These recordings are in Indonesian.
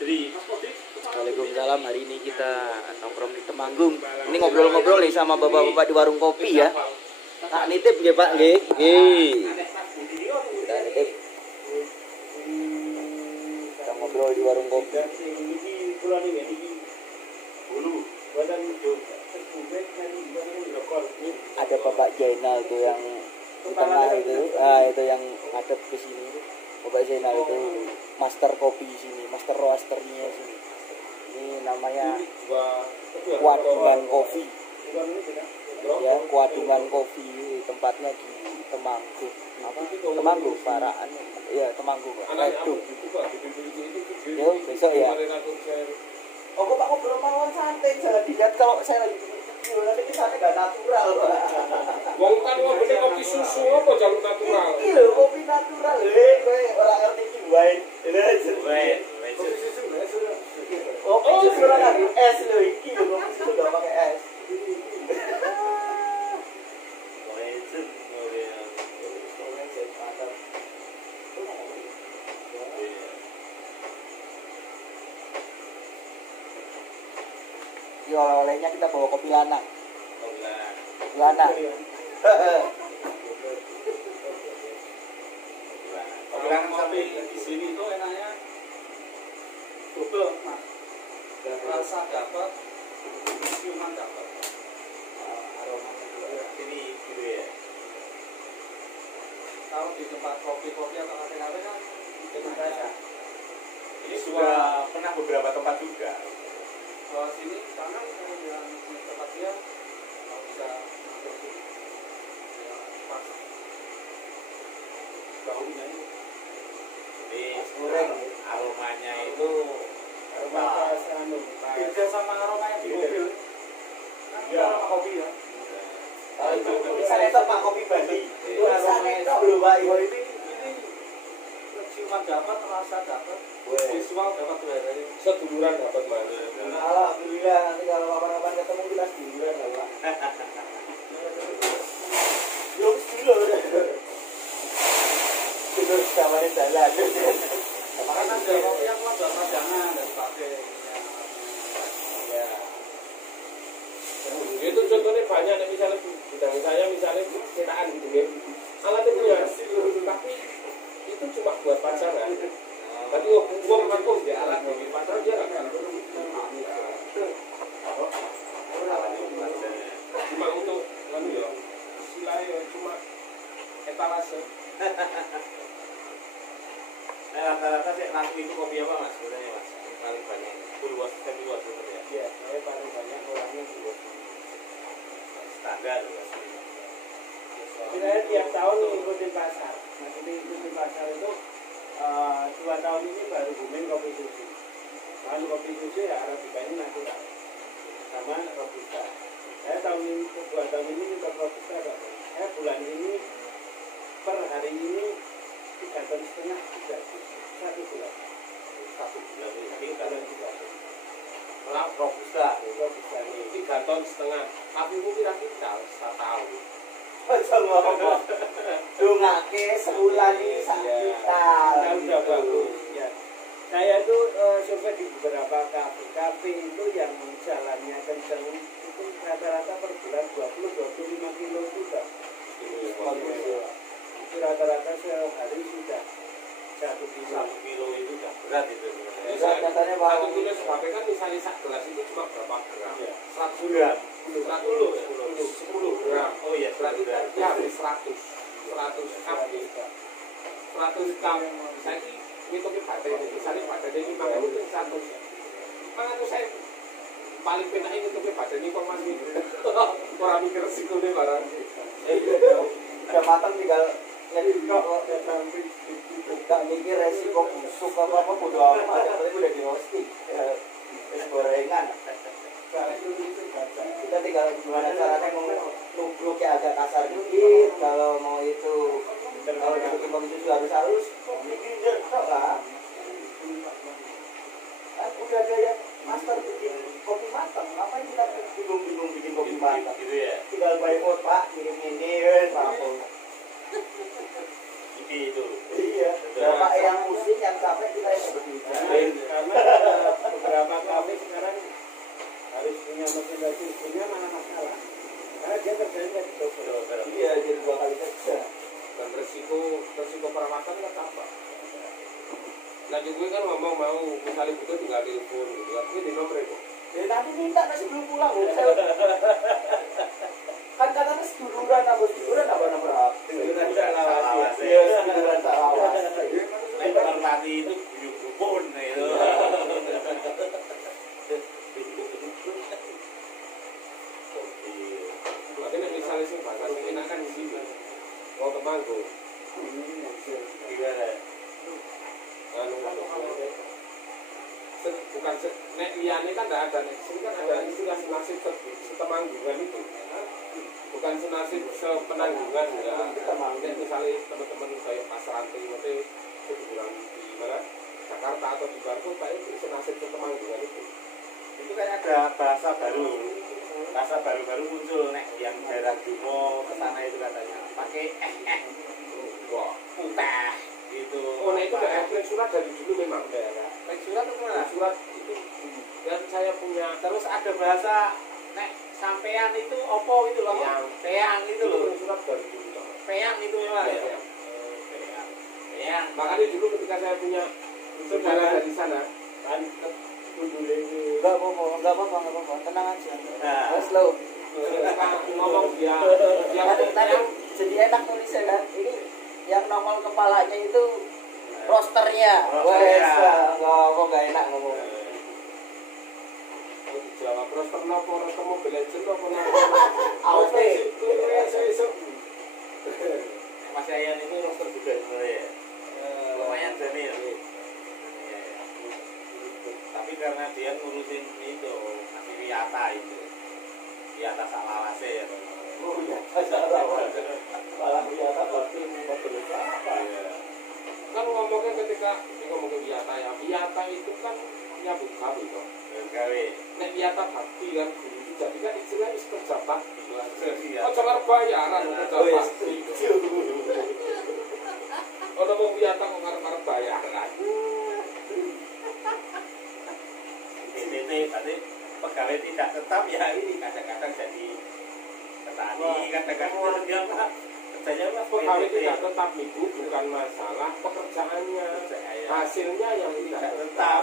Waalaikumsalam. Hari ini kita nongkrong di Temanggung. Ini ngobrol-ngobrol nih sama bapak-bapak di warung kopi ya. Tak nitip nggih Pak nggih. Nggih. Kita nitip. Kita ngobrol di warung kopi. Ini ada Bapak Jainal itu yang di tengah itu. Ah, itu yang ngadep ke sini. Bapak Zainal itu master kopi di sini, master roasternya sini. Ini namanya Kuadungan Kopi. Ya, Kuadungan Kopi, tempatnya di Temanggung. Apa? Temanggung, Paraan. Ya, Temanggung. Redung. Yo, besok ya. Oh, kok Pak ngobrol mawon santai, jangan dilihat kalau saya lagi video nanti kesannya nggak natural. Wong kan ngomongnya kopi susu apa jalur natural? Iki lho kopi natural. Kowe ora ngerti iki wine. Kopi susu. Kopi susu ora nganggo es lho iki lho kopi susu enggak pakai es. Di oleh-olehnya kita bawa kopi lanang. Kopi lanang. Kopi di sini tuh enaknya double mas. Rasa dapat, ciuman dapat. Aroma ini gitu ya. Kalau di tempat kopi-kopi atau kafe-kafe kan dengan rasa. Ini sudah pernah beberapa tempat juga. Kalau sini sana yang tempat dia kalau bisa masuk sini ya pas baunya itu ini goreng aromanya itu aroma anu beda sama aroma yang di mobil kan ya aroma kopi ya. Itu misalnya itu Pak Kopi Bali itu aromanya itu belum Pak ini ciuman dapat, rasa dapat, visual dapat dari seduluran dapat mana? Alhamdulillah nanti kalau kapan-kapan ketemu kita seduluran ya Pak. Belum dulu terus kamarnya jalan. Karena ada kopi yang buat pajangan dan pakai. Ya. Itu contohnya banyak nih misalnya bidang saya misalnya cetakan gitu ya. Alatnya punya tapi itu cuma buat pacaran. Tapi uang aku di alat di pacaran dia nggak cuma untuk lalu ya istilahnya cuma etalase. Rata-rata sih laku itu kopi apa mas sebenarnya mas yang paling banyak Bulwas Bulwas sebenarnya. Iya, saya paling banyak orangnya Bulwas standar mas. Sebenarnya tiap tahun ngikutin pasar. Maksudnya ngikutin pasar itu 2 tahun ini baru booming kopi susu. Lalu kopi susu ya Arabica ini natural sama robusta. Saya tahun ini 2 tahun ini minta robusta Pak. Saya bulan ini per hari ini 3,5 ton tidak 1 bulan. 1 bulan ini kalau 3 ton. Kalau robusta ini 3,5 ton. Tapi mungkin kita 1 tahun. Sama apa? Dungake sebulan ini 1 juta. Sudah bagus. Ya. Saya itu survei di beberapa kafe itu yang jalannya kenceng itu rata-rata per bulan 20-25 kilo sudah. Ini bagus ya. Itu rata-rata sehari sudah 1 kilo itu sudah berat itu. Katanya Pak 1 kilo sampai kan misalnya 1 gelas itu cuma berapa gram? 100 gram. 10 gram. Oh iya, berarti ya habis 100 gram. 100 gram. Saya ini ngitungin baterai. Misalnya baterai ini makanya itu 100. Makanya itu saya paling penak ngitungin baterai informasi. Orang mikir resikonya barang. Udah matang tinggal nyedok gak mikir resiko busuk apa-apa bodo amat. Yang penting udah di roasting. Gorengan. Kita tinggal gimana caranya nubruknya agak kasar dikit. Kalau mau itu kalau bikin kopi susu harus bikin jeruk lah. Udah ada yang master bikin kopi matang. Ngapain kita bingung-bingung bikin kopi matang? Tinggal bayar Pak, kirim ini, rampung. Itu. Iya. Bapak yang pusing yang capek kita yang berdiri. Karena gue kan ngomong mau misalnya butuh tinggal telepon gitu kan. Gue di nomor itu. Ya nanti minta nasi belum pulang loh. Kan katanya seduluran apa nomor HP? Seduluran tak lawas. Iya, seduluran tak lawas. Nek merpati itu buyuk rukun itu. Makanya misalnya sih bahasa sing enak kan di sini. Mau Temanggung. Gimana? Bukan nek liyane kan enggak ada, nek sini kan ada istilah senasib setemanggungan itu. Bukan senasib sepenanggungan ya. Nek misalnya teman-teman kayak Mas Ranti nanti bilang di mana Jakarta atau di Bangkok itu senasib setemanggungan itu. Itu kayak ada bahasa baru muncul nek yang daerah Jumo ke sana itu katanya pakai Wah, utah gitu. oh nah itu udah Frank Surat dari dulu memang daerah. Frank Surat itu mana? Surat itu dan saya punya Terus ada bahasa nek sampean itu opo gitu loh. Peang itu loh. Frank Surat dari dulu. Peang itu memang ya. Peang. Peang. Makanya dulu ketika saya punya saudara dari sana kan Enggak apa-apa, tenang aja. Nah. Slow. ketika ngomong dia Tadi jadi enak nulisnya kan. Ini yang nongol kepalanya itu rosternya. Wes, kok enggak enak ngomong. Jawab roster nopo roster Mobile Legends nopo Oke. Mas Yayan itu roster juga sebenarnya ya. Lumayan Daniel. Tapi karena dia ngurusin itu masih Wiyata itu. Wiyata Salawase ya. Oh iya, salah. Malah Wiyata pasti Mobile apa? kan ngomongnya ketika ngomongin Wiyata ya Wiyata itu kan nyambut gawe toh. Gawe. Nek Wiyata bakti kan guru jadi kan istilahnya wis kerja bakti lah. Iya. Oh jangan bayaran kerja bakti. Ono mau Wiyata kok arep bayaran. PTT berarti pegawai tidak tetap ya ini kadang-kadang jadi petani, kadang-kadang dia kerjanya mas Pegawai tidak tetap itu bukan masalah pekerjaannya, hasilnya yang tidak tetap.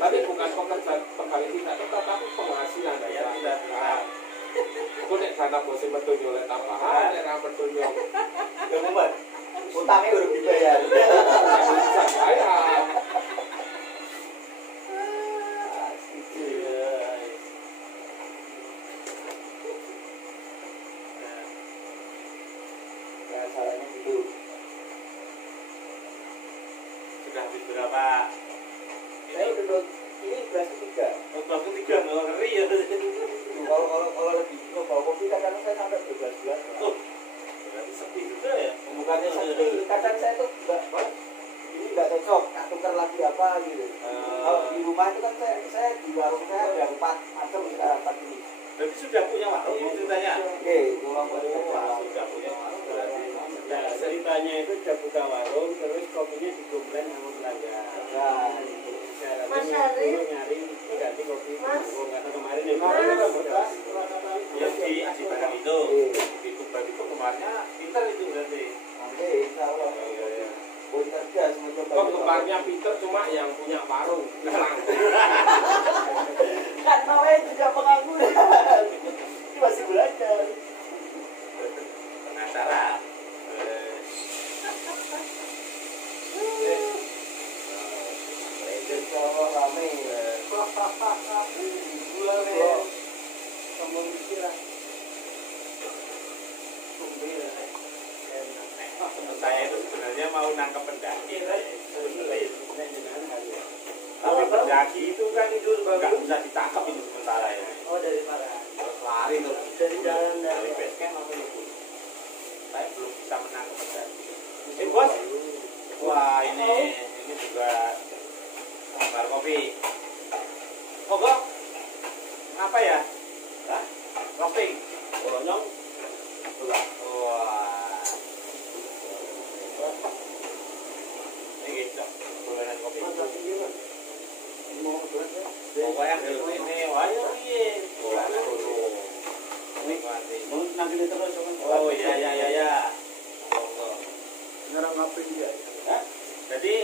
Tapi bukan pekerjaan pegawai tidak tetap, tapi penghasilan ya tidak tetap. Aku nek dana bose metu nyolek tambahan, nek ra metu nyolek Ya Muhammad, utangnya baru dibayar. bisa bayar. Salahnya gitu. Sudah habis berapa? Saya udah ini belas ketiga. Waktu ketiga nggak ngeri ya. Kalau lebih kalau kopi kadang saya sampai 12. Oh, berarti sepi juga ya. Bukannya sepi, kadang saya tuh ini nggak cocok, tak tukar lagi apa gitu. Kalau di rumah itu kan saya di warung saya ada 4 macam sekarang 4 ini. Berarti sudah punya warung ini ceritanya. Oke, pulang punya Sudah punya warung berarti. Nah, ceritanya itu udah buka warung, terus kopinya digombleng sama pelanggan. Nah, Mas Hari nyari ganti kopi Temanggung karena kemarin yang kemarin kan bekas Yang di Aji Barang itu. Itu berarti penggemarnya pintar itu berarti. nanti insya Allah. Buat kerja semua coba. Penggemarnya Peter cuma yang punya warung. Kan namanya juga pengangguran. Ini masih belajar. Penasaran. Kalau rame, temen istirahat. Teman saya itu sebenarnya mau nangkep pendaki. Tapi pendaki itu kan itu nggak bisa ditangkap itu sementara ya. Oh dari mana? Terus lari terus. Dari jalan Dari dari base camp apa itu? Saya belum bisa menangkap pendaki. Bos. Wah ini juga bar kopi. Monggo. Apa ya? Hah? Kopi. Bolonyong. Wah. Ini gitu. Gorengan kopi. Pokoknya ini wayo piye? Mau nanggil terus kan? Oh iya. Monggo. Ngarang kopi juga. Hah? Jadi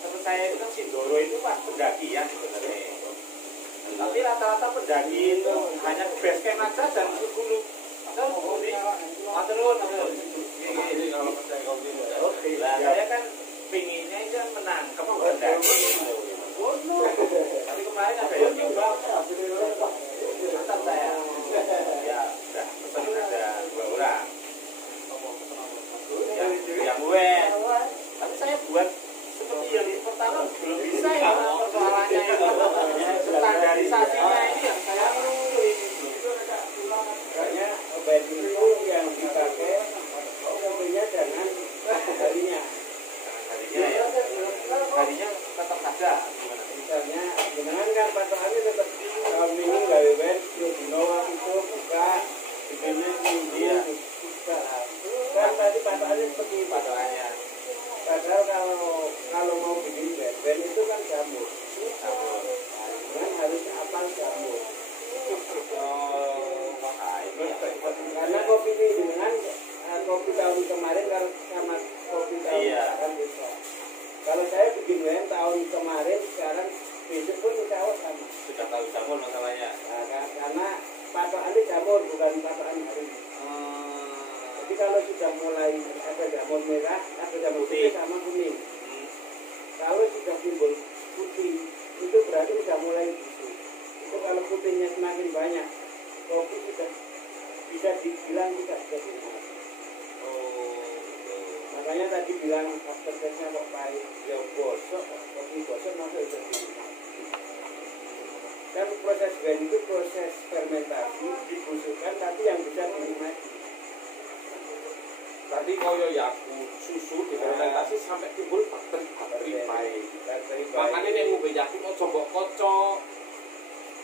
teman saya itu kan sindrom Loro itu pas pendakian sebenarnya. Tapi rata-rata pendaki itu hanya ke base camp aja dan ke gunung. Jadi, maturun. Oke, lah saya kan pinginnya itu menangkap pendaki. Tapi kemarin ada yang nyoba, mantap saya. Ya, udah pesan ada 2 orang. Yang wet. Tapi saya buat seperti yang pertama belum bisa ya persoalannya standarisasinya ini yang saya Makanya obat itu yang dipakai kopinya jangan harinya. harinya tetap ada. Misalnya dengan kan patokannya tetap minggu nggak bebas, dino itu buka, bikinnya minggu buka. Kan tadi patokannya seperti itu. Patokannya Padahal kalau mau bikin band itu kan jamur. Kan harus apal jamur. Karena kopi ini dengan kopi tahun kemarin kalau sama kopi tahun sekarang bisa. Kalau saya bikin band tahun kemarin sekarang besok pun insya Allah sama. sudah tahu jamur masalahnya. Nah, karena patokannya jamur bukan patokan hari. Jadi kalau sudah mulai ada jamur merah, ada jamur putih sama kuning. Kalau sudah timbul putih, itu berarti sudah mulai busuk. Itu kalau putihnya semakin banyak, kopi sudah bisa dibilang tidak jadi emas. Makanya tadi bilang aftertaste-nya kok pahit, ya bosok, kopi bosok masuk itu. Kan proses blend itu proses fermentasi, dibusukkan tapi yang bisa dinikmati. Tadi koyo yaku susu difermentasi sampai timbul bakteri baik. Makanya yang ngombe yaku ojo mbok kocok.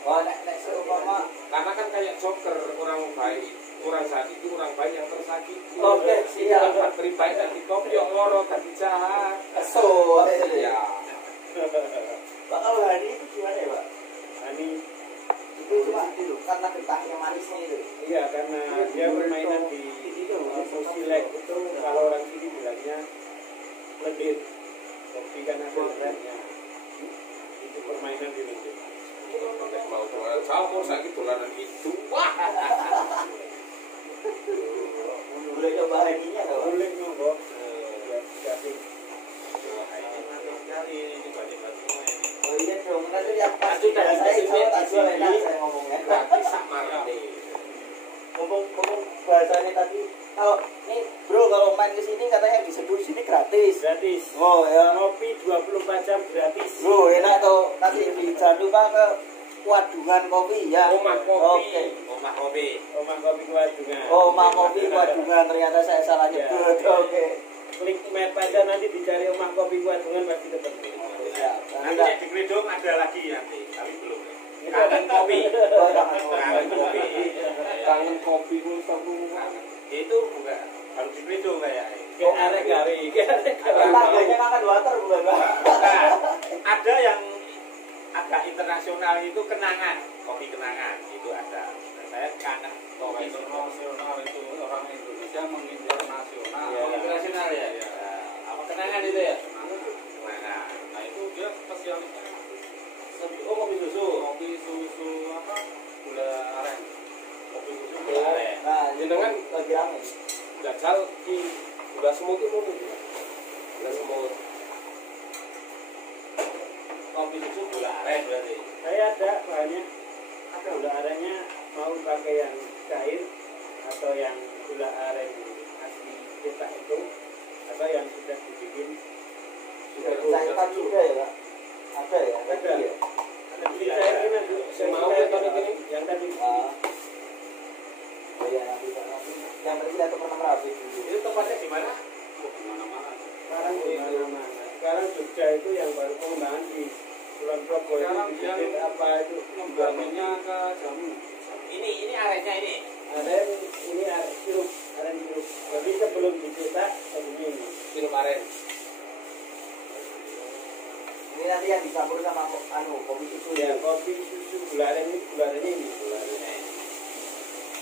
Oh, nek seumpama Karena kan kayak joker orang baik, orang sakit itu orang baik yang tersakiti. Oke, siap. Bakteri baik dan dikopiok loro dan jahat. so Ya. Pak, kalau hari itu gimana ya, Pak? Ini Itu cuma itu karena getahnya manisnya itu. iya karena dia permainan di fusilek itu kalau orang sini bilangnya ledit. Kopi kan ada ledetnya. Itu permainan di ledit. Mau jual campur sakit dolanan itu. Wah. Boleh coba harinya kalau Boleh nyoba. Ya, kasih. oh iya dong, nanti yang pas Sudah saya disebut tak jual enak saya ngomongnya. Gratis sama rame. Ngomong bahasanya tadi, kalau nih bro kalau main ke sini katanya disebut sini gratis. Gratis. Oh ya, Kopi 24 jam gratis. bro enak tuh. Nanti di jangan lupa ke Wadungan Kopi ya. Omah Kopi. Oke. Omah kopi. Omah kopi Wadungan. Omah Kopi Wadungan, ternyata saya salah nyebut. Ya. Oke. Klik map aja nanti dicari Omah Kopi Wadungan pasti ketemu. Ya, Nanti yang di Kledong ada lagi nanti, tapi belum. Ini Kangen kopi. Oh, kangen Kangen kopi. Kangen kopi ku sabu. Kangen. Itu bukan harus di Kledong kayaknya. kayak arek gawe, kayak arek gawe. Tangganya kangen water bukan, Pak? Nah, ada yang agak internasional itu kenangan, kopi kenangan itu ada. Dan saya kangen kopi Internasional itu orang Indonesia menginternasional. Iya. internasional ya. Apa kenangan itu ya? Kenangan. Nah itu dia spesialisnya Oh kopi susu. kopi susu apa? Gula aren. Kopi susu gula Gula aren. aren. Nah, Jenengan lagi rame. jajal di gula semut itu gula semut. Kopi susu gula aren berarti. Saya ada bahannya, ada gula arennya mau pakai yang cair atau yang gula aren asli cetak itu atau yang sudah dibikin Cairkan juga ya, Pak? Ada ya? Ada. ya? ada beli cairnya nanti Saya mau ya, tadi gini. yang tadi Ah. Oh iya, nanti Pak. Yang penting kita pernah rapi dulu. Itu tempatnya di mana? Mana-mana. sekarang di mana-mana. Sekarang Jogja itu yang baru pengembangan di Kulon Progo itu Sekarang dibikin yang apa itu Ngembanginnya ke jamu. Ini arennya ini. aren ini sirup aren sirup. Jadi sebelum dicetak tadinya ini. Sirup aren. Ini nanti yang dicampur sama kopi susu Ya ya. kopi susu gula aren ini gula arennya ini. Gula arennya.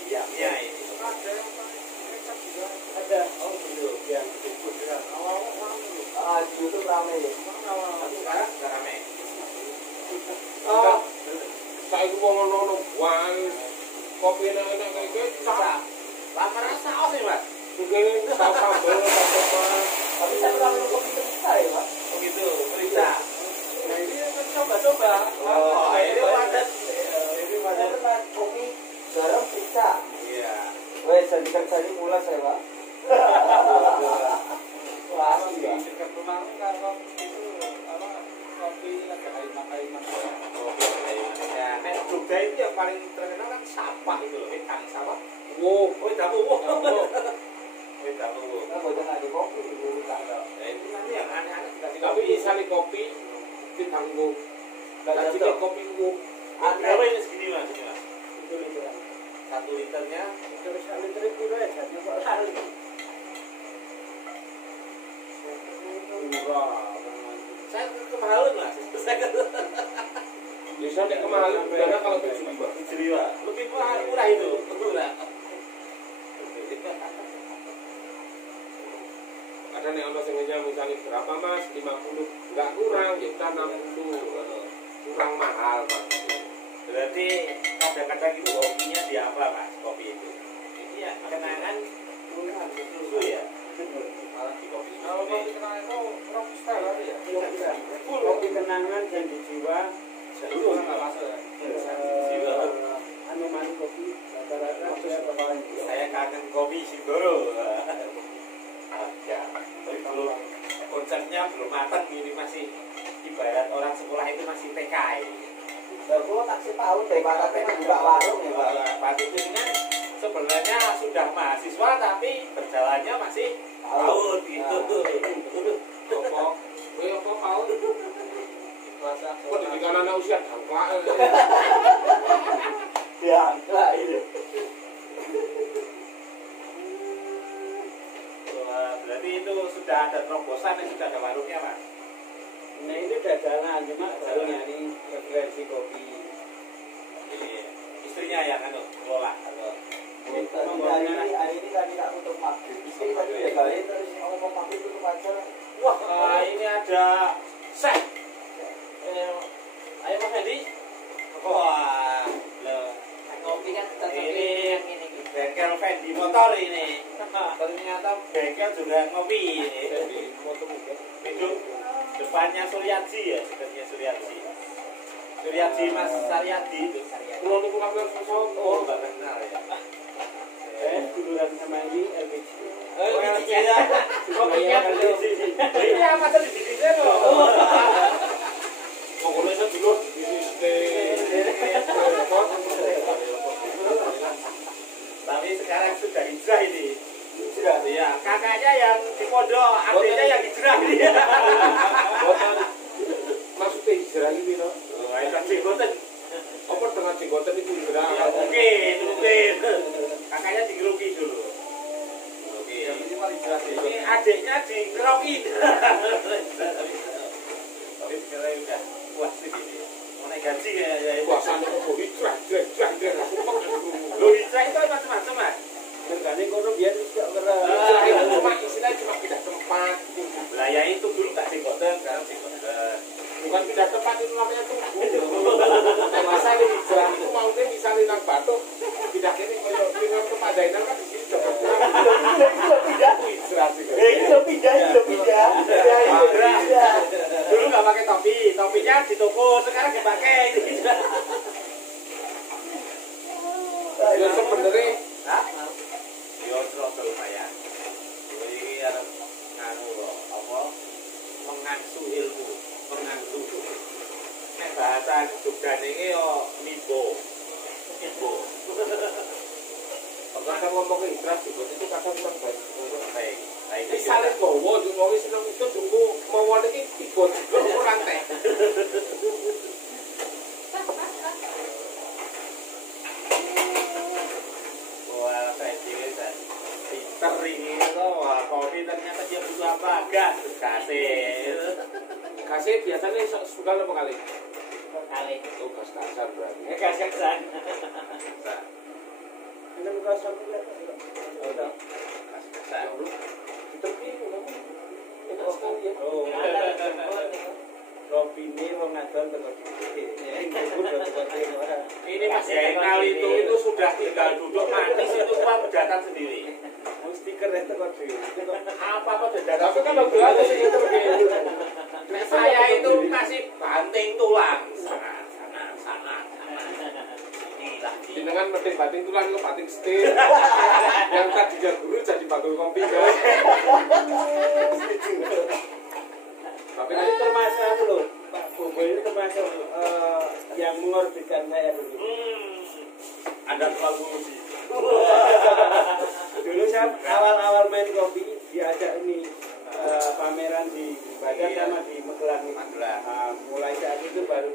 Iya, iya ini. Ada yang pakai kecap juga. Ada yang disebut Awal-awal orang itu. Ah, di YouTube rame ya. Awal-awal. Tapi sekarang sudah rame. kopi enak-enak kayak gitu. Lama rasa apa sih, Mas? Mungkin saus sambal, tomat. Tapi saya pernah minum kopi terbuka ya, Pak. Begitu, periksa. Nah, ini kan coba-coba. Oh, ini wadah. Ini Saya wadah. pernah kopi garam periksa. Iya. Wes, jadikan saya mulai saya, Pak. Wah, Di iya. dekat rumah kalau itu apa kopi ada aiman-aiman. Kopi ada aiman. Ya, nek Jogja itu yang paling terkenal kan sapa itu loh, kang sapa. Wow, Dapu. Dapu. Nah, buatan ada kopi dulu tak ada. Ya, itu nanti yang aneh-aneh dikasih tapi kopi. misalnya kopi ditanggung. Gak Gaji jatuh. kopi gua. Berapa ini segini Mas? Ini, Mas? Itu literan. 1 liternya Terus liter itu ya, jadinya kok lari. Murah. saya kemahalan Mas. Saya Biasanya kemarin karena kalau 7 ribu. Jeriwa. Lebih murah itu. Murah. Ada nih ono sing misalnya berapa Mas? 50. Enggak kurang, ya udah 60. Kurang mahal Mas. Berarti kadang-kadang itu hobinya di apa Mas? Kopi itu. Ini ya kenangan susu ya. Malah di kopi susu. Kalau kopi kenal itu robusta lah ya. Kopi kenangan dan di jiwa. Itu enggak masuk ya. Anu manu kopi rata-rata saya paling Saya kangen kopi Sindoro. Ya, tapi belum konsepnya belum matang ini masih ibarat orang sekolah itu masih TK ini. Kalau taksi tahun deh, Pak, katanya buka warung ya, Pak. Pak itu kan sebenarnya sudah mahasiswa tapi berjalannya masih tahun gitu. Apa? Kowe apa paut? Pendidikan anak usia dangklak. Ya, enggak ini. Wah, berarti itu sudah ada terobosan dan sudah ada warungnya Mas. Nah ini udah jalan, cuma baru nyari referensi kopi. Ini istrinya yang kelola atau Hari ini kami tak tutup maghrib. Istri tadi udah balik terus ngomong maghrib tutup aja. wah, ini ada set. Ayo Mas Fendi. Wah, loh. Kopi kan Ini bengkel Fendi motor ini. Ternyata bengkel juga ngopi ini. Itu depannya Suryadi ya, dekatnya Suryadi. Suryadi Mas Saryadi itu. Kalau niku kabeh sosok Oh, Mbak kenal ya. Duluan sama ini LPG. LPG ya. Kopinya LPG. Ini apa tadi di sini loh? pokoknya saya dulu di Tapi sekarang sudah hijrah ini. Sudah. Iya, kakaknya yang di pondok, adiknya yang hijrah dia. maksudnya hijrah ini no. Oh, itu jenggotan. Apa dengan jenggotan itu hijrah? Ya, mungkin, mungkin. Kakaknya digeruki dulu. Oke. Ini adiknya dikeroki. Tapi sekarang udah puas sih ini. Mau naik gaji ya. Puasanya kok hijrah. Loh, hijrah itu macam-macam Mas. Mergane kono biar tidak keren. Hijrah itu cuma istilahnya cuma pindah tempat. Lah ya itu dulu tak jenggotan, sekarang jenggotan. Bukan pindah tempat itu namanya tunggu. Masa ini hijrah itu maksudnya misalnya nang Batuk pindah kene koyo pindah ke Madainan kan di sini dapat Pindah. hijrah sih. Itu pindah. Dulu nggak pakai topi, topinya di toko, sekarang dipakai. Ya sebenarnya Hah? Yo terus lumayan. Ini harus nganu loh, apa? Mengangsu ilmu, mengangsu. Nek bahasa Jogja ini yo nibo. kadang ngomong hijrah juga itu kadang kurang baik. Baik. Baik. Misalnya bawa jumlahi senang itu jumbo mau ada ikut kurang teh. Wah, saya kira pinter ini tuh, wah kopi ternyata dia butuh apa? Gas, kasih. Kasih biasanya suka berapa kali? Kali. Oh, gas kasar berarti. Gas kasan. Ini bukan satu ya. Udah. Gas kasan. Tapi kamu Oh, kopi ini wong ngadon terus. Ini Mas Zainal itu sudah tinggal duduk manis itu uang datang sendiri. Stiker itu kok Apa udah datang? Tapi kan lebih ada sih itu. Nah, saya itu masih banting tulang. Sangat. Inilah dia. Dengan banting tulang ke banting setir. Yang tadinya guru jadi bagul kopi guys. Tapi Tapi termasuk itu loh, Pak Bobo ini termasuk yang mengorbitkan saya dulu. Anda terlalu uji. Dulu saya awal-awal main kopi diajak ini pameran di Badan sama di Magelang. Mulai saat itu baru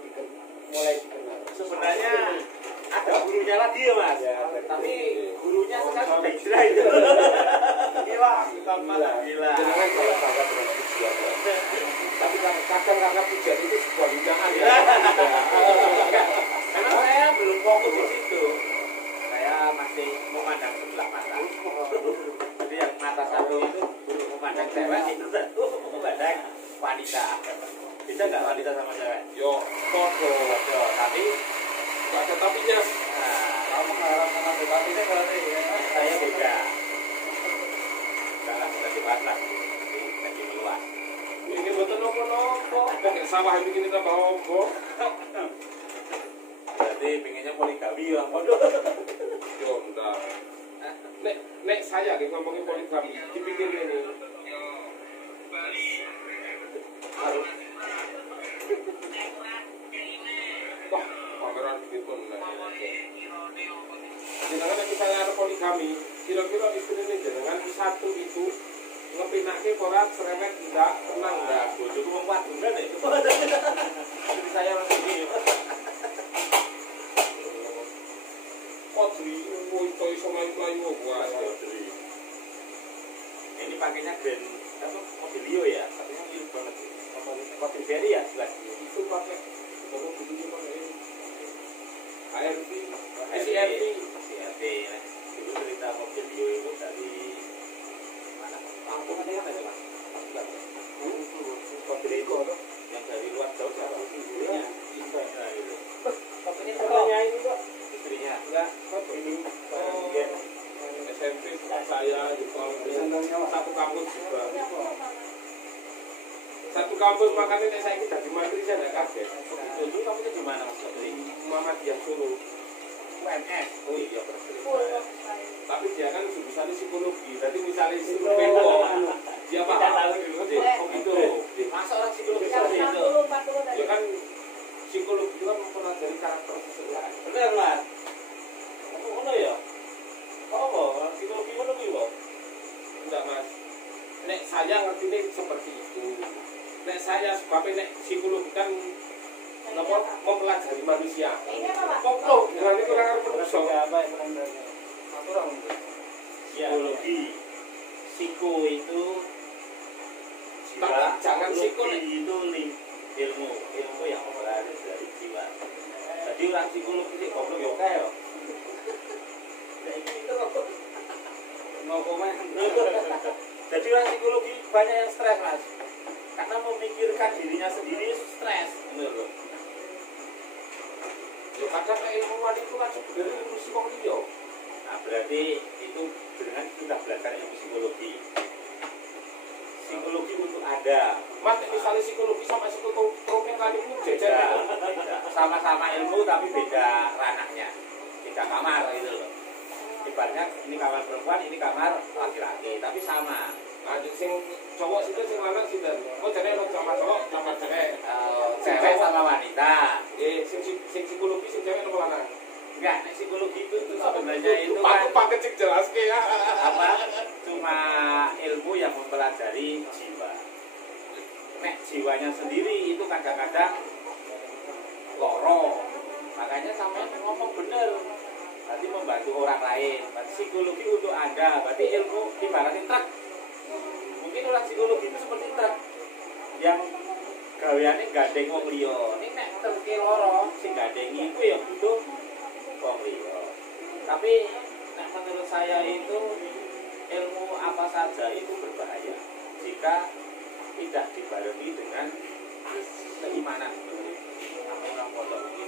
mulai dikenal. Sebenarnya ada gurunya lagi ya Mas. Ya, Tapi gurunya sekarang sudah hijrah itu. Gila. jangan salah tangkap dengan pujian. Tapi kadang karena pujian itu sebuah hinaan ya. Karena saya belum fokus di situ. Saya masih memandang sebelah mata. Jadi yang mata satu itu belum memandang cewek, itu satu memandang wanita. Bisa nggak wanita sama cewek? Yo, foto. Tapi Gak ada tapinya. kamu mengharap sama tapinya berarti ya? Saya beda. Karena sudah dewasa, jadi luas. Bikin boten nopo-nopo. Pakai sawah bikin tambah opo. Berarti pengennya poligami ya? Yo, entar. Nek saya ngomongin poligami, dipikir ini. Harus. Wah, pameran gitu nih. Jangan misalnya ada poligami, kira-kira istri ini jangan satu itu ngepinake korak serempet enggak tenang enggak. Bojoku mau kuat enggak nih? Jadi saya begini. Kodri, itu iso main-main gua. Ini pakainya brand apa? Mobilio ya? Katanya mirip banget. Mobil Ferry ya? Jelas. Itu pakai kalau dulu pakai ARV, CRV. Dulu cerita Mobilio itu dari mana? Lampung ada yang mana Mas? Mobil itu yang dari luar jauh siapa? Istrinya. Nah, itu. Ini temannya ini kok Istrinya. enggak kok ini SMP saya di satu kampus juga. Satu kampus makanya nek saya jadi menteri saya tidak kaget. Dulu kamu di mana Mas? Dari Muhammadiyah Solo. UMS. Oh iya berarti. Tapi dia kan jurusannya psikologi. Jadi misalnya psikologi dia paham gitu. Masa orang psikologi seperti itu? Ya kan psikologi itu kan mempelajari karakter seseorang. Bener Mas. Kamu ngono ya? Apa? Orang psikologi ngono kuwi kok. Enggak Mas. Nek saya ngerti ini seperti itu. Nek saya sebabnya nek psikologi kan mempelajari manusia. Koplo, dengan itu orang manusia. apa yang benar-benar satu orang Psikologi. Psiko itu jiwa. Tapi jangan Psikologi itu ilmu yang mempelajari dari jiwa. Jadi orang psikologi sih goblok ya kae yo. mau komen Jadi orang psikologi banyak yang stres Mas. Karena memikirkan dirinya sendiri stres. Bener loh. Ya kadang ilmuwan itu kan sebenarnya ilmu psikologi ya. Nah berarti itu dengan sudah belajar ilmu psikologi. Psikologi untuk ada. Mas misalnya psikologi sama psikoterapi kan itu jejer itu. Beda. Sama-sama ilmu tapi beda ranahnya. Beda kamar gitu loh. Ibaratnya ini kamar perempuan, ini kamar laki-laki, tapi sama. Nah, sing cowok situ sing lanang sinten? Oh, jane ono sama cowok, sama cewek. Cewek sama wanita. Sing psikologi sing cewek apa lanang? Enggak, nek psikologi itu sebenarnya itu kan paket sing jelas ke ya. apa? Cuma ilmu yang mempelajari jiwa. Nek jiwanya sendiri itu kadang-kadang loro. Makanya sampean ngomong bener. Berarti membantu orang lain. Berarti psikologi untuk Anda. Berarti ilmu ibaratnya truk. Mungkin orang psikologi itu seperti truk yang gaweane gandeng wong liya. Ning nek terke loro sing gandengi iku ya butuh wong liya. Tapi nek menurut saya itu ilmu apa saja itu berbahaya jika tidak dibarengi dengan keimanan seperti itu. Apa orang pondok ini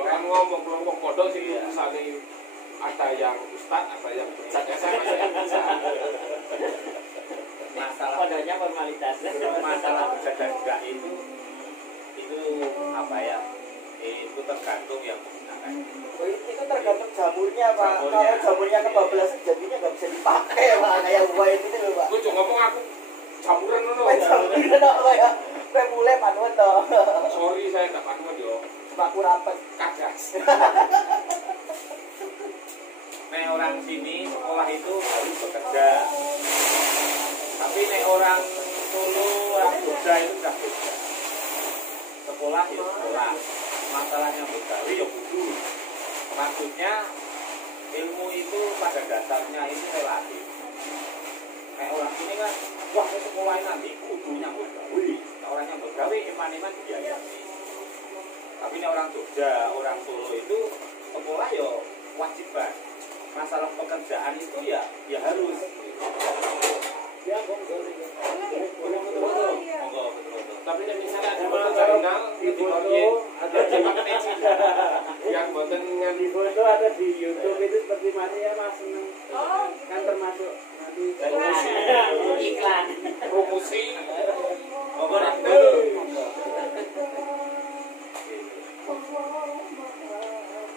Kalau kan ngomong kelompok pondok sih misalnya ada yang ustad, ada yang becak, ya saya masih yang bisa. Masalah pondoknya formalitas. Masalah bisa dan enggak itu apa ya? Itu tergantung yang menggunakan. Oh, itu tergantung jamurnya Pak. Kalau jamurnya kebablas jadinya nggak bisa dipakai Pak. Kayak white itu loh Pak. Gue cuma ngomong aku campuran dulu. Jamuran apa ya? Kayak mulai panuan toh. Sorry saya nggak panuan yo. Cuma aku rapet. Kagas. Nek orang sini sekolah itu harus bekerja. Tapi nek orang Solo, orang Jogja itu sudah beda. Sekolah ya sekolah. Masalahnya begawi ya kudu. Maksudnya ilmu itu pada dasarnya itu relatif. Kayak orang sini kan, wah ke sekolah nanti kudunya begawi. Nah, orang yang begawi eman-eman dibiayai. Tapi nek orang Jogja, orang Solo itu sekolah ya wajiban. Masalah pekerjaan itu ya harus. Ya, betul. Tapi misalnya ada terminal di foto ada di yang boten dengan di foto ada di YouTube itu seperti mana ya Mas seneng. Kan termasuk nanti Iklan. promosi. Pokoknya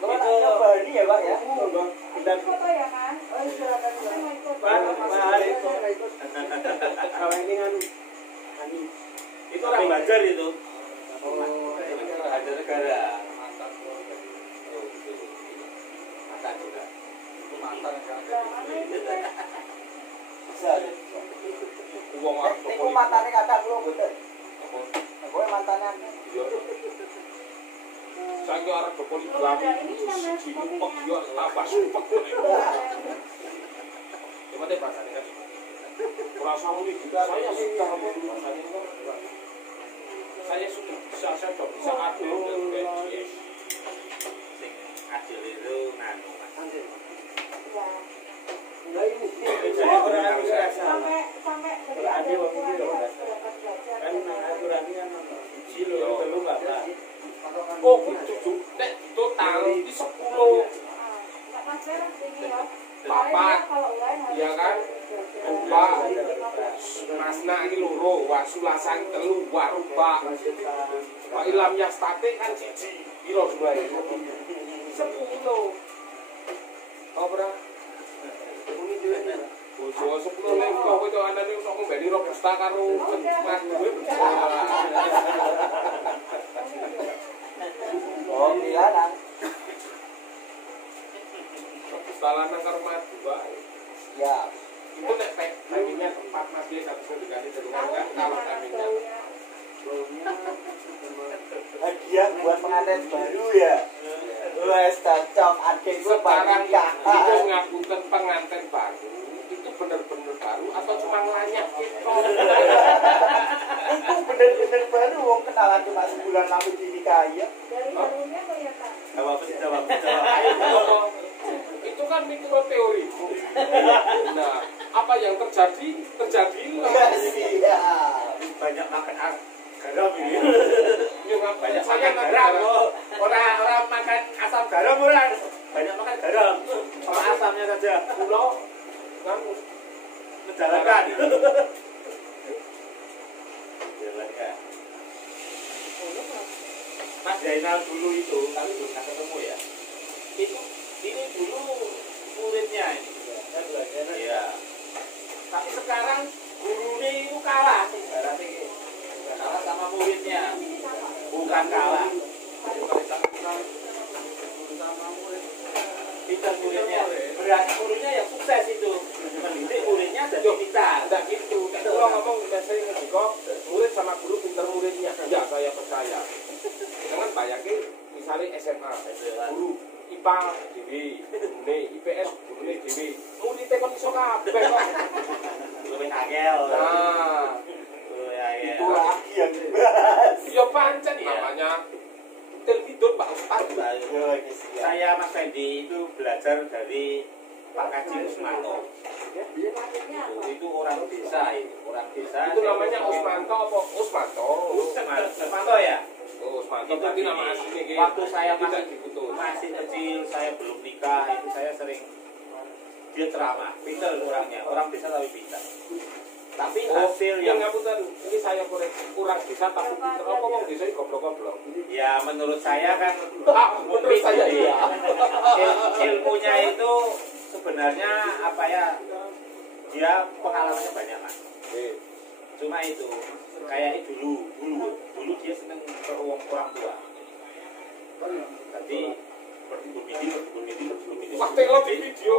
Kalau nanya Bali ya Pak ya. kita foto ya kan? Oh silakan. kalau ini kan itu orang Banjar itu. Ada negara. Makan juga. Itu mantan kan. Bisa. Uang orang Niku matane kata kula mboten. Kowe mantane aku. Saya orang berpoligami. Siji upek yo lapas upek. Coba deh bahasanya kan. Rasa muni juga saya sudah saya sudah bisa adil dan yes. Sing adil itu nganu. nah ini Sampai jadi ada ukuran berapa belajar. kan aturannya kan uji loh itu Mbak. Oh, itu nek total di 10. Papat. Iya kan? Rupa. Masna ini loro, wasulasan telu, warupa. Pak Ilham Yastate kan siji. Piro jumlahe? 10. Oh, berapa? Bojo 10 nek kok kowe anane sok ngombeni robusta karo mas duwe. Oh, dilarang. Robusta lanang karo madu wae. Ya. Itu nek timingnya tepat Mas dia satu dikali dengan kan kalau timingnya. Hadiah buat pengantin baru ya. Wes cocok adikku Sekarang nikah. itu ngapunten pengantin baru itu bener-bener baru atau cuma ngelanyak gitu? Itu bener-bener baru wong kenalan cuma sebulan lalu dinikahi ya. Dari barunya kelihatan. Jawab. Itu kan mikroteori. Nah, apa yang terjadi Iya. Banyak makan garam ini. Ya ngapain Banyak saya makan garam kok. Orang makan asam garam orang. Banyak makan garam. Sama asamnya saja. pulau kan Menjalankan. Jalankan. Mas Zainal dulu itu, kami belum pernah ketemu ya. Ini dulu muridnya ini. Iya. Tapi sekarang gurunya itu kalah. Berarti kalah sama muridnya. Bukan kalah. Pintar muridnya. Berarti muridnya yang sukses itu. Mendidik muridnya jadi pintar. tidak gitu. Kalau ngomong saya ngerti murid sama guru pinter muridnya. Ya saya percaya. Jangan bayangin misalnya SMA, guru IPA dewi, gurune IPS gurune dewi. Muridnya kok iso kabeh kok. Luwih angel. Nah, Itu lagi yang dibahas. ya pancen namanya telvidon Pak Ustaz. Saya Mas Fendi itu belajar dari Pak Kaji Usmanto. Itu orang desa itu, orang desa. Itu namanya Usmanto apa Usmanto? Usmanto ya. Usmanto Itu tapi gini, nama aslinya waktu saya tidak masih dikutuk. masih kecil, saya belum nikah, itu saya sering dia ceramah, pintar orangnya, orang bisa tapi pintar. Tapi hasil yang yang ngapunten ini saya kurang bisa tapi pinter apa wong desa iki goblok-goblok. ya menurut saya kan Menurut saya iya. ilmunya itu sebenarnya apa ya, dia pengalamannya banyak mas. Cuma itu kayak dulu dia seneng ke orang tua. Tapi berbunyi. Wah, telo di video.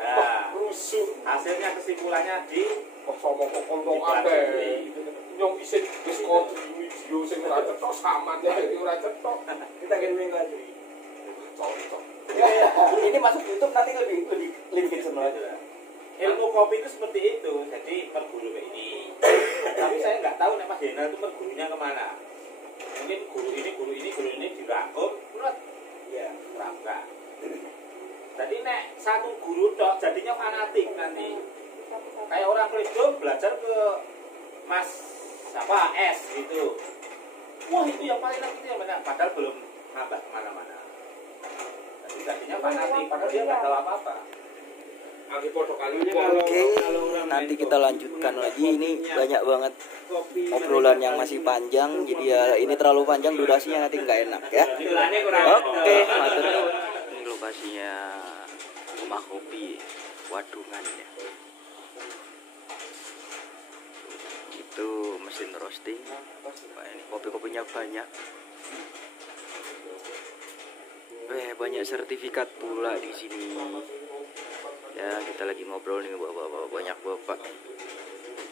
Nah, Rusuh. hasilnya kesimpulannya di Kok sama kok kontong akeh. Nyong isih wis kok video sing ora cetok samane iki ora cetok. Kita kirim lagi. Cocok. Ini masuk YouTube nanti lebih semua aja. ilmu kopi itu seperti itu. Jadi perguru kayak ini. Tapi saya nggak tahu nih Mas Dena itu pergurunya kemana. Mungkin guru ini dirangkum, ya rangka. Jadi nek satu guru tok jadinya fanatik nanti. Kayak orang Kristen belajar ke Mas siapa S gitu. Wah itu yang paling enak, itu yang benar. Padahal belum nambah kemana-mana. Jadi jadinya fanatik, padahal dia nggak tahu apa-apa. Oke, nanti kita lanjutkan lagi. Ini banyak banget obrolan yang masih panjang, jadi ya ini terlalu panjang durasinya nanti nggak enak ya. Oke, matur nuwun. Ini lokasinya rumah kopi Wadungan ya. Itu mesin roasting. Wah, ini kopi-kopinya banyak. Banyak sertifikat pula di sini. Ya, kita lagi ngobrol nih bapak-bapak, banyak bapak.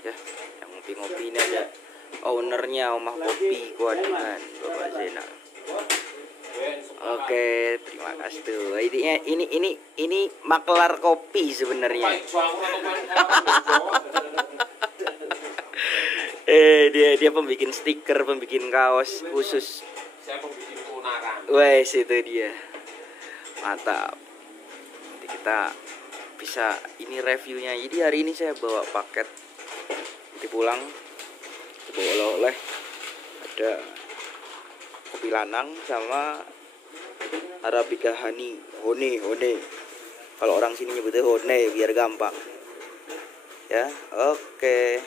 Ya, yang ngopi-ngopi ini ada ownernya Omah Kopi Wadungan, Bapak Zena. Oke, terima kasih tuh. Ini maklar kopi sebenarnya. Dia pembikin stiker, pembikin kaos khusus. Saya pembikin keonaran. Wes itu dia. Mantap. Nanti kita bisa ini reviewnya. Jadi hari ini saya bawa paket, nanti pulang bawa oleh-oleh, ada kopi lanang sama Arabica honey, hone. Kalau orang sini nyebutnya hone biar gampang. Ya, oke.